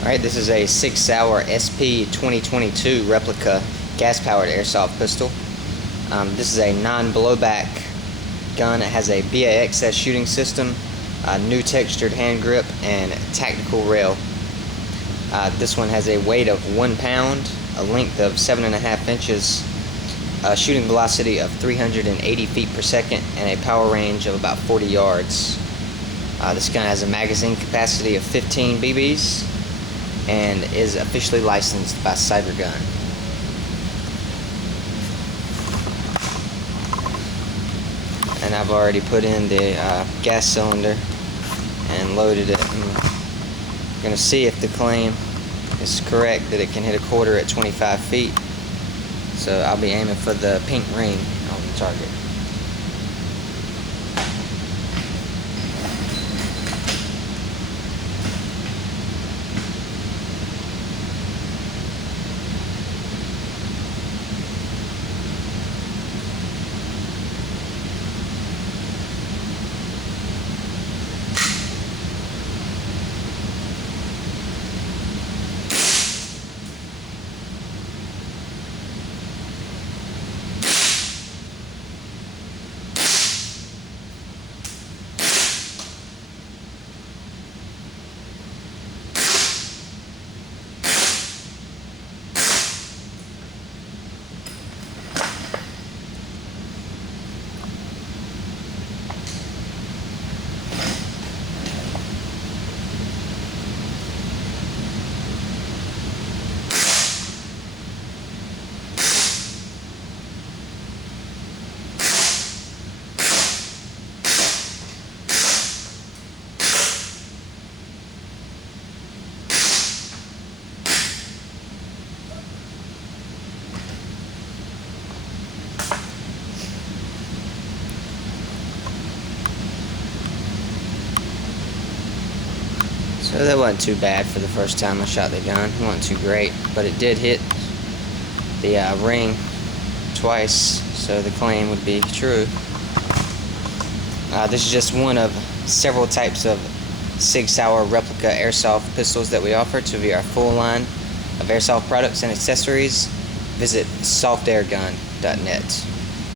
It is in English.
Alright, this is a Sig Sauer SP2022 Replica gas-powered airsoft pistol. This is a non-blowback gun. It has a BAXS shooting system, a new textured hand grip, and tactical rail. This one has a weight of 1 pound, a length of 7.5 inches, a shooting velocity of 380 feet per second, and a power range of about 40 yards. This gun has a magazine capacity of 15 BBs and is officially licensed by Cybergun. And I've already put in the gas cylinder and loaded it. I'm going to see if the claim is correct that it can hit a quarter at 25 feet. So I'll be aiming for the pink ring on the target. So that wasn't too bad for the first time I shot the gun. It wasn't too great, but it did hit the ring twice, so the claim would be true. This is just one of several types of Sig Sauer Replica airsoft pistols that we offer. To view our full line of airsoft products and accessories, visit softairgun.net.